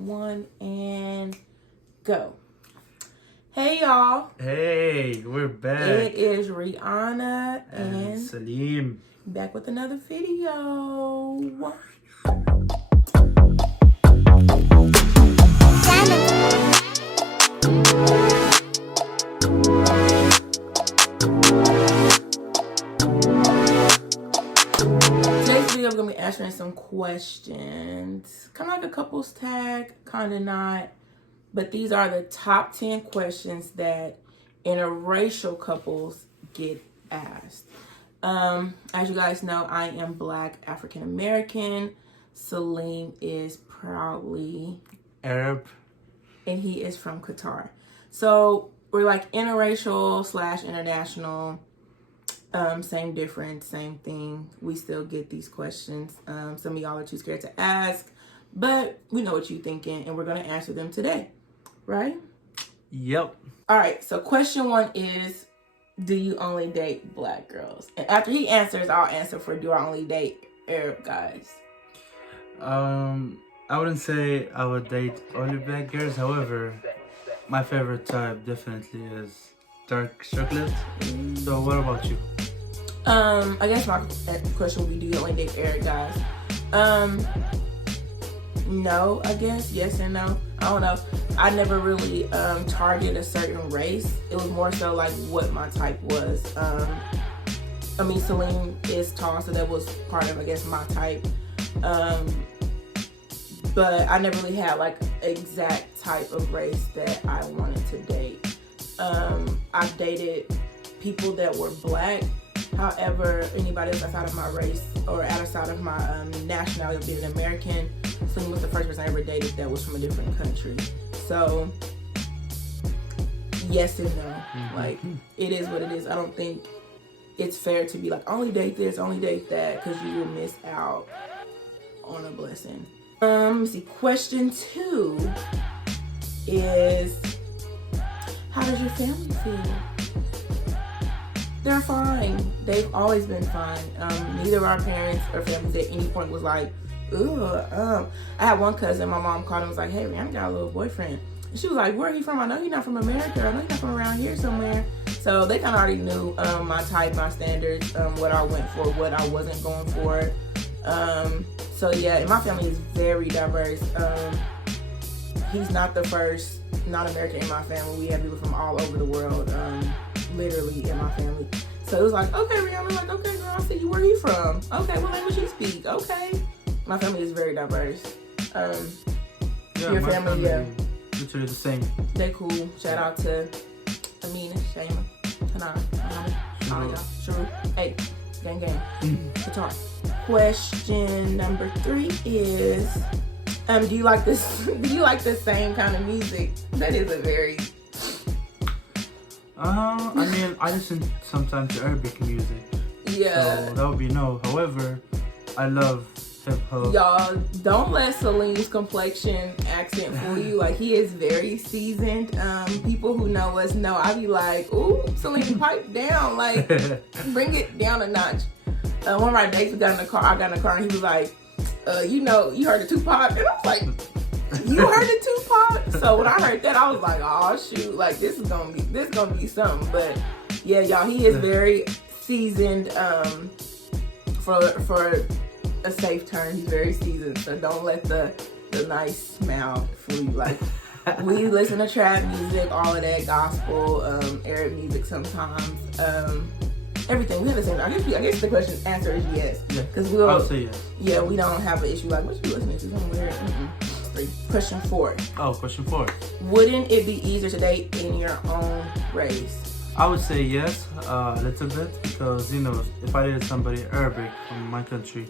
1 and go. Hey y'all. Hey, we're back. It is REANNA and SALEEM. Back with another video. Today's video, we're going to be answering some questions. Kind of like a couples tag, kind of not. But these are the top 10 questions that interracial couples get asked. As you guys know, I am Black African American. SALEEM is proudly Arab. and he is from Qatar. So we're like interracial / international. Same difference, same thing. We still get these questions. Some of y'all are too scared to ask, but we know what you're thinking and we're going to answer them today. Right? Yep. All right. So question 1 is, do you only date Black girls? And after he answers, I'll answer for, do I only date Arab guys? I wouldn't say I would date only Black girls. However, my favorite type definitely is dark chocolate. So what about you? I guess my question would be, do you only date Arab guys? No, I guess. Yes and no. I don't know. I never really targeted a certain race. It was more so like what my type was. I mean, SALEEM is tall, so that was part of, I guess, my type. But I never really had like an exact type of race that I wanted to date. I've dated people that were Black. However, anybody else outside of my race or outside of my nationality of being an American, SALEEM was the first person I ever dated that was from a different country. So, yes and no. Like, it is what it is. I don't think it's fair to be like, only date this, only date that, because you will miss out on a blessing. Let me see. Question 2 is, how does your family feel? They're fine. They've always been fine. Neither of our parents or families at any point was like, ugh. I had one cousin, my mom called and was like, hey, Rihanna got a little boyfriend. And she was like, where are you from? I know you're not from America. I know you're not from around here somewhere. So they kind of already knew my type, my standards, what I went for, what I wasn't going for. So yeah, and my family is very diverse. He's not the first non-American in my family. We have people from all over the world, literally in my family. So it was like, okay, Rihanna, like, okay, girl, I see you. Where are you from? Okay, what language you speak? Okay. My family is very diverse. Your family, yeah. Literally the same. They cool. Shout out to Amina, Shayma, Tanana, all y'all. Shuru. Hey, gang. Qatar. Question number 3 is, do you like this? Do you like the same kind of music? That is a very. I mean, I listen sometimes to Arabic music. Yeah. So that would be no. However, I love hip hop. Y'all, don't let SALEEM's complexion accent fool you. Like, he is very seasoned. People who know us know I be like, ooh, SALEEM, pipe down. Like, bring it down a notch. One of our dates, we got in the car. I got in the car and he was like, you heard the Tupac? And I was like, you heard the Tupac? So when I heard that, I was like, oh shoot, like this is gonna be something. But yeah, y'all, he is very seasoned. For a safe term, he's very seasoned. So don't let the nice smile fool you. Like, we listen to trap music, all of that, gospel, Arab music sometimes. Everything. We have the same. I guess the answer is yes. Yeah. Because I'll say yes. Yeah, we don't have an issue like, what you listening to? Something weird. Question 4. Oh, question 4. Wouldn't it be easier to date in your own race? I would say yes, a little bit, because if I dated somebody Arabic from my country,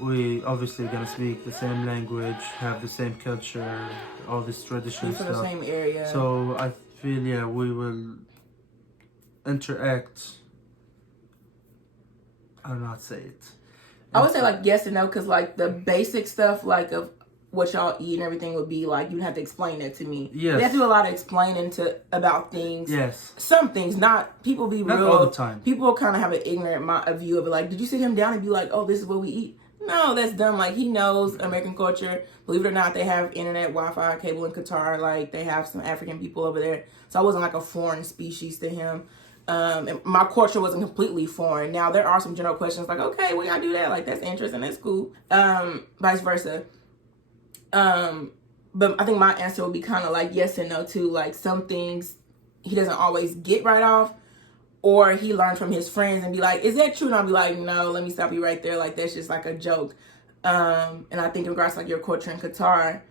we obviously gonna speak the same language, have the same culture, all this traditional From stuff. the same area. So I feel we will interact. I don't know how to say it. I would say like yes and no, because like the basic stuff like of what y'all eat and everything would be like, you'd have to explain that to me. Yes. We have to do a lot of explaining about things. Yes. Some things, not real. Not all the time. People kind of have an ignorant view of it. Like, did you sit him down and be like, oh, this is what we eat? no, that's dumb. Like, he knows American culture. Believe it or not, they have internet, Wi-Fi, cable in Qatar. Like, they have some African people over there. So I wasn't like a foreign species to him. And my culture wasn't completely foreign. Now, there are some general questions like, okay, we gotta do that. Like, that's interesting. That's cool. Vice versa. But I think my answer would be kind of like yes and no too. Like, some things he doesn't always get right off, or he learned from his friends and be like, is that true? And I'll be like, no, let me stop you right there. Like, that's just like a joke. And I think in regards to like your culture in Qatar,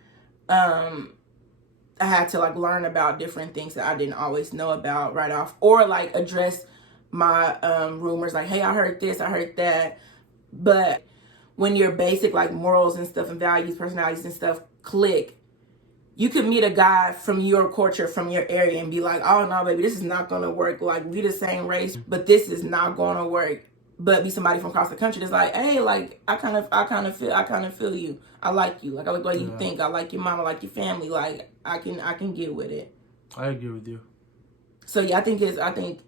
I had to like learn about different things that I didn't always know about right off, or like address my rumors like, hey, I heard this, I heard that. But when your basic like morals and stuff and values, personalities and stuff click, you could meet a guy from your culture, from your area, and be like, oh no, baby, this is not gonna work. Like, we the same race, but this is not gonna work. But be somebody from across the country that's like, hey, like, I kind of feel you. I like you. Like, I like the way you think. I like your mom. I like your family. Like, I can get with it. I agree with you. So yeah, I think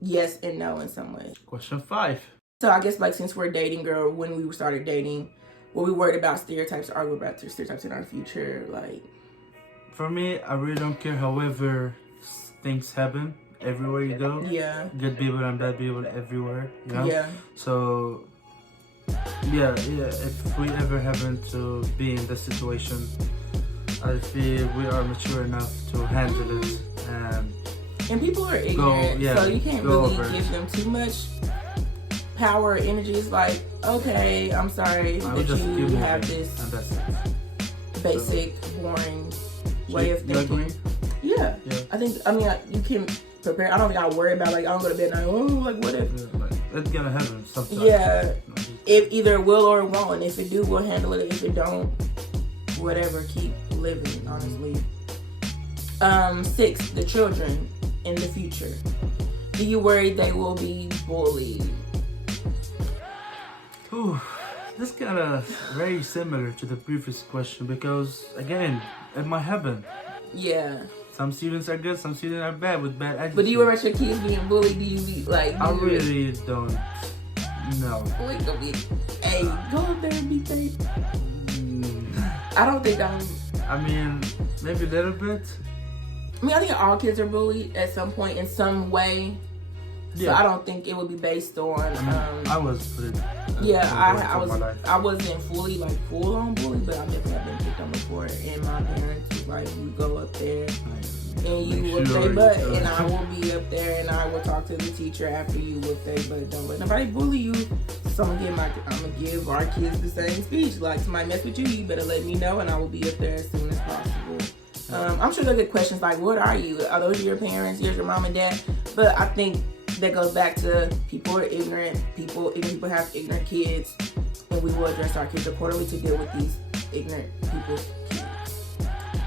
yes and no in some ways. Question 5. So I guess like since we're dating, girl, when we started dating, were we worried about stereotypes? Are we about stereotypes in our future? Like, for me, I really don't care. However, things happen everywhere you go. Yeah. Good people and bad people everywhere. You know? Yeah. So, yeah. If we ever happen to be in this situation, I feel we are mature enough to handle it. And people are ignorant, so you can't really give them too much power or energy. It's like, okay, I'm sorry that you have this basic, boring way of thinking. Yeah. I think, you can prepare. I don't think I worry about, like, I don't go to bed and like, what if? Yeah, like, it's gonna happen sometimes. Yeah. If either will or won't. And if it do, we'll handle it. If it don't, whatever, keep living, honestly. 6, the children in the future. Do you worry they will be bullied? Ooh, this kind of very similar to the previous question because, again, it might happen. Yeah. Some students are good, some students are bad with bad attitude. But do you worry about your kids being bullied? Do you be like... I really don't. No. Wait, go up there and be safe. I don't think maybe a little bit. I think all kids are bullied at some point in some way. Yeah. So I don't think it would be based on. I was pretty. I wasn't full on bullied, but I definitely have been picked on before. And my parents was like, "You go up there and you whoop their butt, and I will be up there and I will talk to the teacher after you whoop their butt. Don't let nobody bully you." So I'm gonna give our kids the same speech. Like, somebody mess with you, you better let me know, and I will be up there as soon as possible. I'm sure they'll get questions like, "What are you? Are those your parents? Here's your mom and dad?" But I think that goes back to people are ignorant. Ignorant people have ignorant kids, and we will address our kids accordingly to deal with these ignorant people's kids.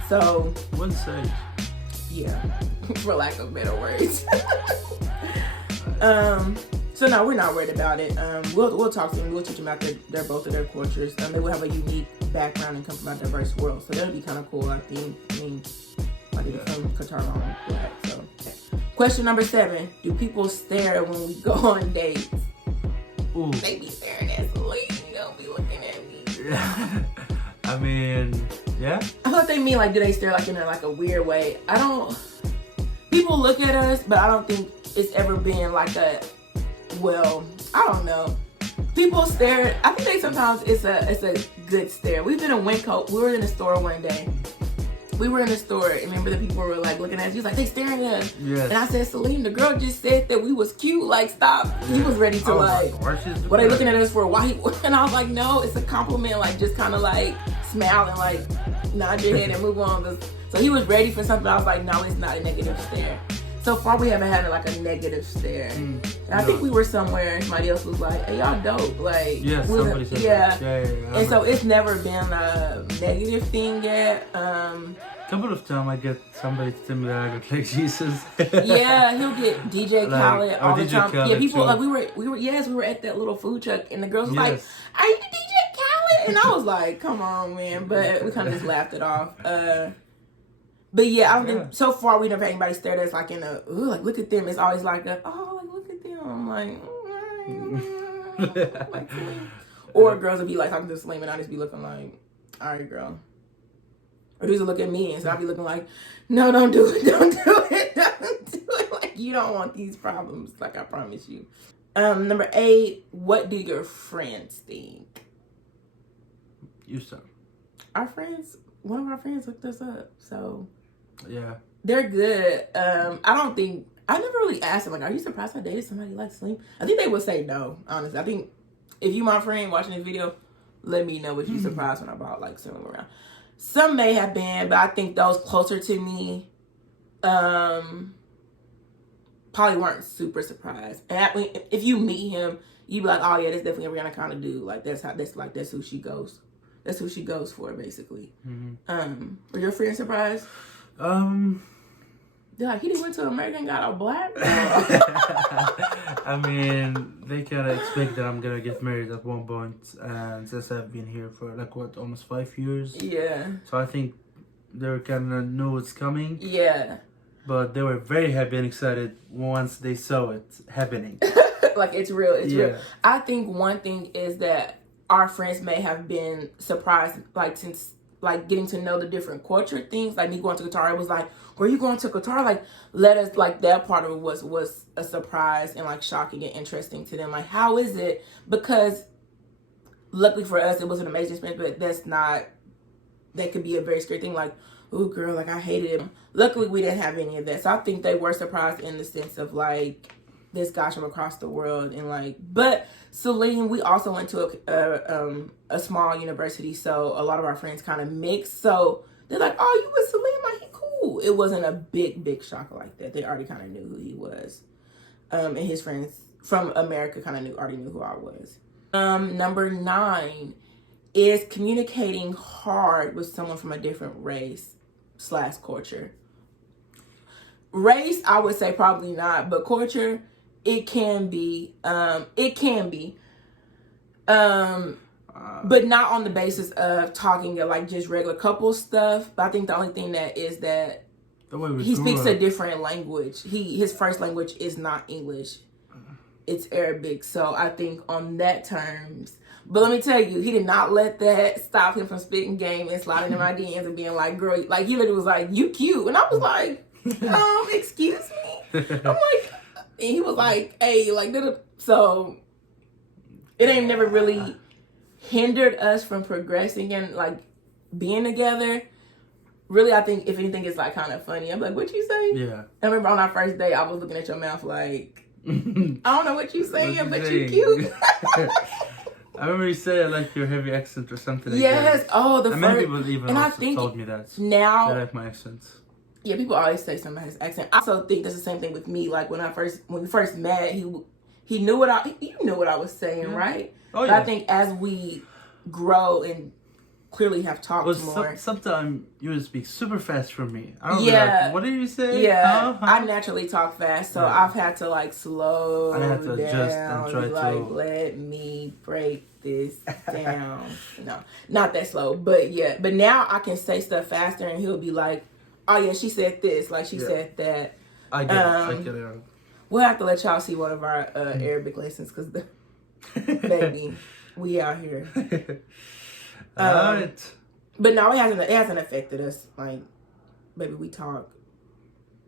So, one side. Yeah, for lack of better words. So no, we're not worried about it. We'll talk to them. We'll teach them about both of their cultures. They will have a unique background and come from a diverse world. So that'll be kind of cool, I think. I did from Qatar on black. So, question number 7: do people stare when we go on dates? Ooh. They be staring at SALEEM. They'll be looking at me. Yeah. I thought they mean like, do they stare like in a weird way? People look at us, but I don't think it's ever been like I don't know. People stare. I think sometimes it's a good stare. We've been in Winco. We were in a store one day. We were in the store, and remember the people were like looking at us. He was like, they staring at us. Yes. And I said, "SALEEM, the girl just said that we was cute. Like, stop." Yeah. He was ready to what are they looking at us for? Why? And I was like, no, it's a compliment. Like, just kind of like smile and like nod your head and move on. So he was ready for something. I was like, no, it's not a negative stare. So far, we haven't had like a negative stare. And I think we were somewhere and somebody else was like, "Hey, y'all dope." Like, yeah, somebody said that. Yeah. And so it's never been a negative thing yet. Couple of times I get somebody to tell me that I look like Jesus. Yeah, he'll get DJ Khaled all the time. Khaled yeah, people too. we were at that little food truck and the girls was like, "Are you DJ Khaled?" And I was like, "Come on, man!" But we kind of just laughed it off. But yeah, I don't think so far we never had anybody stare at us like in a like look at them. It's always like look at them. I'm like, Or girls would be like talking to SALEEM and I just be looking like, all right, girl. Or dudes would look at me and so I'd be looking like, no, don't do it, don't do it, don't do it. Like, you don't want these problems, like I promise you. Number 8, what do your friends think? You start. Our friends, one of our friends looked us up, so yeah, they're good. I never really asked them, like, are you surprised I dated somebody like SALEEM? I think they would say no, honestly. I think if you my friend watching this video, let me know if you surprised when I brought like SALEEM around. Some may have been, but I think those closer to me probably weren't super surprised. And if you meet him, you'd be like, oh yeah, that's definitely a REANNA kind of dude. Like that's who she goes. That's who she goes for, basically. Were your friends surprised? They're like, he didn't went to America and got a black girl. I mean, they kind of expect that I'm gonna get married at one point, and since I've been here for like what, almost 5 years. Yeah. So I think they kind of know it's coming. Yeah. But they were very happy and excited once they saw it happening. Like it's real. It's real. I think one thing is that our friends may have been surprised, like since like getting to know the different culture things, like me going to Qatar, it was like, were you going to Qatar? Like, let us, like that part of it was a surprise and like shocking and interesting to them. Like, how is it? Because luckily for us, it was an amazing experience, but that could be a very scary thing. Like, oh girl, like I hated it. Luckily we didn't have any of that. So I think they were surprised in the sense of like, this guy's from across the world and like, but SALEEM, we also went to a small university, so a lot of our friends kind of mixed. So they're like, oh, you with SALEEM? Like, he cool. It wasn't a big shock like that. They already kind of knew who he was, and his friends from America kind of already knew who I was. Number 9 is communicating hard with someone from a different race/culture. Race, I would say probably not, but culture, it can be. But not on the basis of talking like just regular couple stuff. But I think the only thing that is that he speaks a different language. His first language is not English. It's Arabic. So I think on that terms. But let me tell you, he did not let that stop him from spitting game and sliding in my DMs and being like, girl, like he literally was like, you cute. And I was like, excuse me? I'm like, and he was like, hey, like, so it ain't never really hindered us from progressing and like being together. Really, I think if anything, it's like kind of funny. I'm like, what you say? Yeah. I remember on our first date, I was looking at your mouth like, I don't know what you saying, but you cute. I remember you said like your heavy accent or something. Yes. Like Oh, the many first. people even and I also think told me that. Now. They like my accent. Yeah, people always say something about his accent. I also think that's the same thing with me. Like when we first met, he knew you knew what I was saying, right? Oh yeah. But I think as we grow and clearly have talked more. Sometimes you would speak super fast for me. I don't know. Like, what did you say? Yeah, I naturally talk fast, so I've had to like slow I had to down adjust and try like to let me break this down. No, not that slow, but yeah. But now I can say stuff faster, and he'll be like, "Oh yeah, she said this, like she said that." I get it. We'll have to let y'all see one of our Arabic lessons because baby, we out here. Alright. But no, it hasn't affected us. Like, baby, we talk.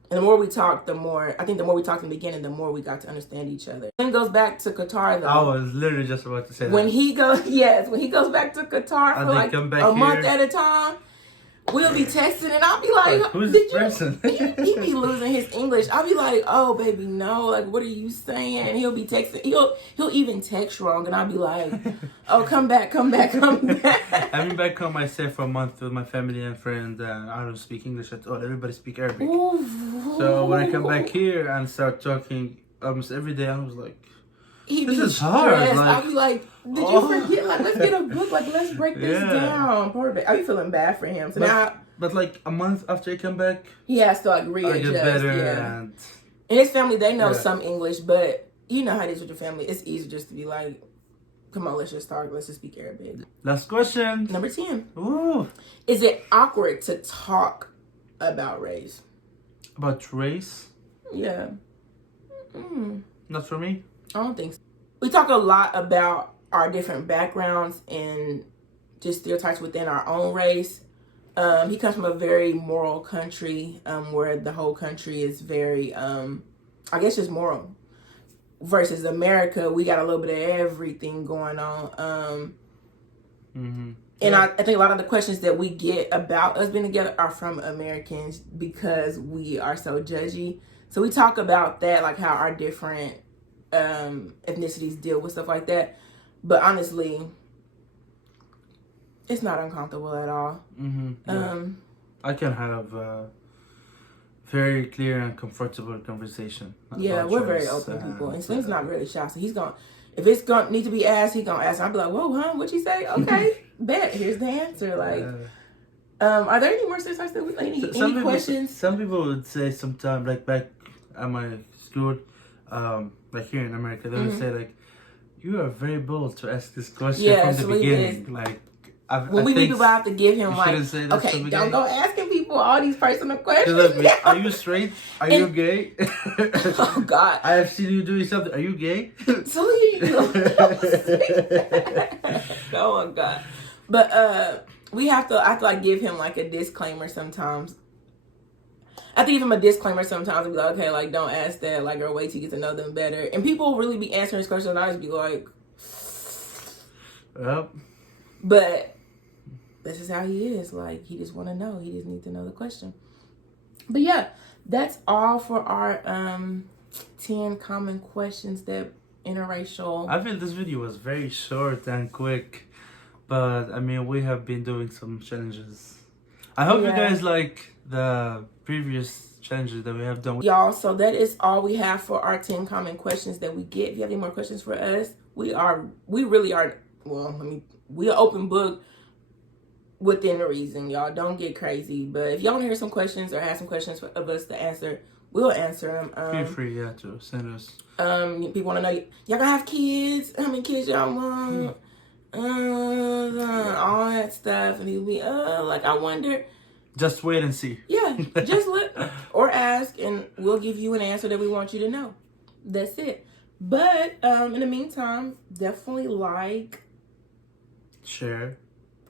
And the more we talk, the more we talked in the beginning, the more we got to understand each other. Then goes back to Qatar though. I was literally just about to say when he goes back to Qatar for like a month at a time, we'll be texting and I'll be like, who's this person? He be losing his English. I'll be like, oh baby, no, like what are you saying? And he'll be texting. He'll even text wrong, and I'll be like, oh come back. I've been back home myself for a month with my family and friends, and I don't speak English at all. Everybody speak Arabic. Ooh. So when I come back here and start talking almost every day, I was like, this is stressed. hard. Like, I'll be like, did you forget? Like, let's get a book. Like, let's break this down. Perfect. I'll be feeling bad for him. So but like a month after I come back, he has to like readjust. I get better. And his family, they know some English, but you know how it is with your family. It's easy just to be like, come on, let's just talk. Let's just speak Arabic. Last question. Number 10. Ooh. Is it awkward to talk about race? About race? Yeah. Not for me. I don't think so. We talk a lot about our different backgrounds and just stereotypes within our own race. He comes from a very moral country, where the whole country is very, I guess, just moral. Versus America, we got a little bit of everything going on. And I think a lot of the questions that we get about us being together are from Americans because we are so judgy. So we talk about that, like how our different ethnicities deal with stuff like that. But honestly, it's not uncomfortable at all. I can have a very clear and comfortable conversation. Yeah, we're very open people. And Slim's not really shy. So he's going to, if it's going to need to be asked, he's going to ask. I'll be like, whoa, huh? What'd you say? Okay, bet. Here's the answer. Like, are there any more stereotypes that we, any questions? Some people would say sometimes, like back at my school, like here in America, they would say like, you are very bold to ask this question from the beginning. Like, when we meet people, I have to give him like, okay, don't go asking people all these personal questions. Like, are you straight? Are you gay? Oh God! I have seen you doing something. Are you gay? Oh my God! But we have to. I have to like give him like a disclaimer sometimes. I have to give him a disclaimer sometimes and be like, okay, like don't ask that, like, or wait till you get to know them better. And people really be answering this question, and I just be like, yep. But this is how he is. Like, he just want to know. He just need to know the question. But yeah, that's all for our 10 common questions that interracial. I feel this video was very short and quick, but I mean, we have been doing some challenges. I hope you guys like the previous challenges that we have done. Y'all, so that is all we have for our 10 common questions that we get. If you have any more questions for us, we really are, well, we are open book within reason, y'all. Don't get crazy. But if y'all want to hear some questions or have some questions of us to answer, we'll answer them. Feel free, to send us. People want to know, y'all gonna have kids? How many kids y'all want? All that stuff. And he'll be, like, I wonder. Just wait and see. Yeah, just look or ask, and we'll give you an answer that we want you to know. That's it. But in the meantime, definitely like, share,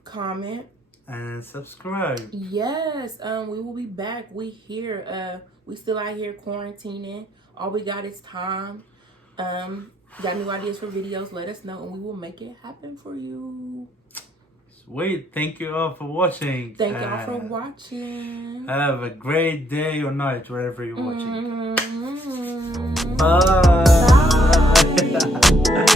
comment, and subscribe. Yes, we will be back. We here. We still out here quarantining. All we got is time. Got new ideas for videos? Let us know, and we will make it happen for you. Sweet. Thank you all for watching. Thank you all for watching. Have a great day or night wherever you're watching. Mm-hmm. Bye. Bye.